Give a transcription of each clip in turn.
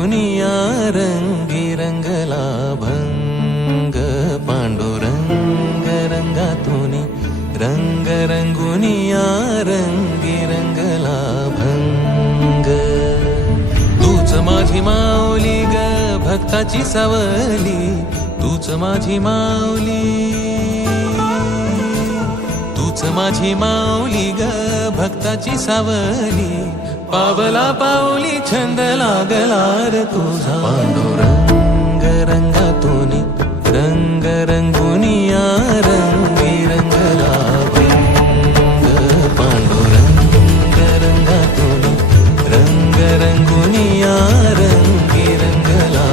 रंगुनिया रंगी रंगला भंग पांडुरंग रंगातुनी रंग रंगुनिया रंगी रंगला भंग तूच माझी माऊली ग भक्ताची सावली तूच माझी माऊली तूच माझी माऊली ग भक्ताची सावली पावला पाऊली छंद लागला रे तुझा पांडुरंग रंगातुनी रंग रंगुनिया रंगी रंगला भंग पांडुरंग रंगातुनी रंग रंगुनिया रंगी रंगला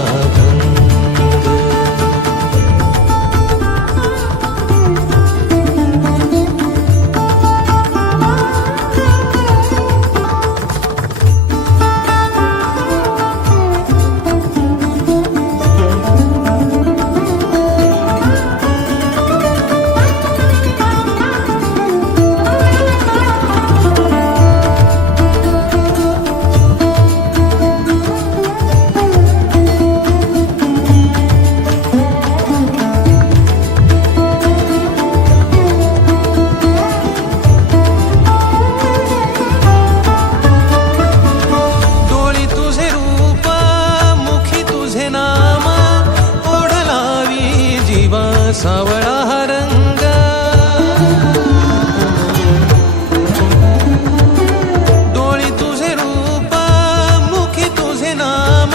सावळा हा रंग डोळी तुझे रूप मुखी तुझे नाम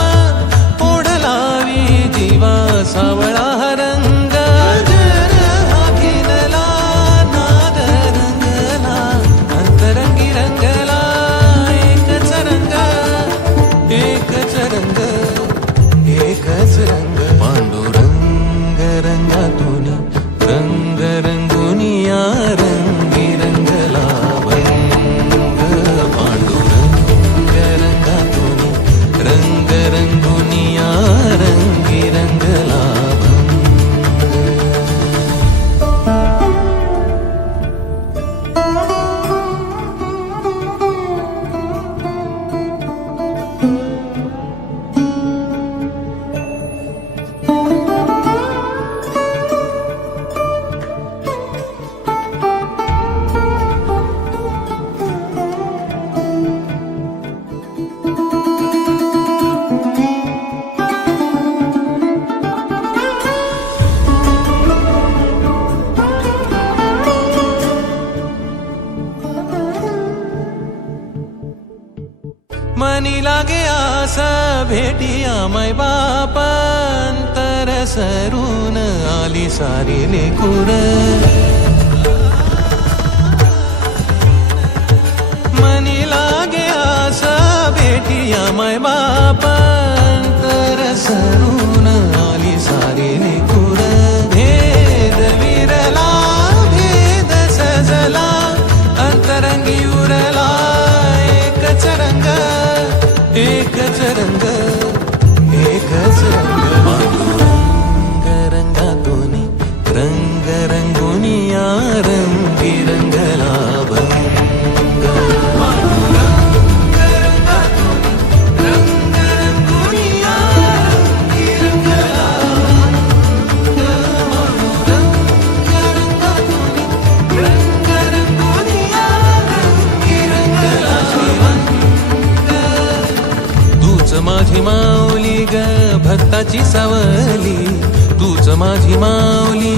ओढ लावी जीवा सावळा हा रंग हा घेतला नाद रंगला अंतरंगी रंगला एकच रंग एकच रंग एकच रंग पांडुरंग रंगातुनी रंग रंगुनिया रंगी रंगला भंग पांडुरंग रंगातुनी रंग रंगुनिया रंगी रंगला मनी लागे आस भेटिया मै बाप अंतर सरून आली सारी लेकुर मनी लागे आस भेटिया मै बाप अंतर सरून आली सारी लेकुर भेद विरला भेद सजला अंतरंगी उरला एकच रंग एकच रंग एकच रंग पांडुरंग रंगातुनी रंग रंगुनिया रंगी रंगला भंग पांडुरंग रंगातुनी रंग रंगुनिया रंगी रंगला भंग पांडुरंग रंगातुनी रंग रंगुनिया रंगी रंगला तूच माझी माऊली ग भक्ताची सावली तूच माझी माऊली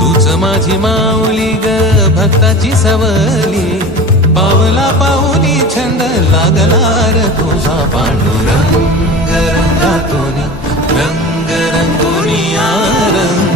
तूच माझी माऊली ग भक्ताची सावली पावला पाऊली छंद लागला रे तुझा पांडुरंग रंगातुनी रंग रंगुनिया रंग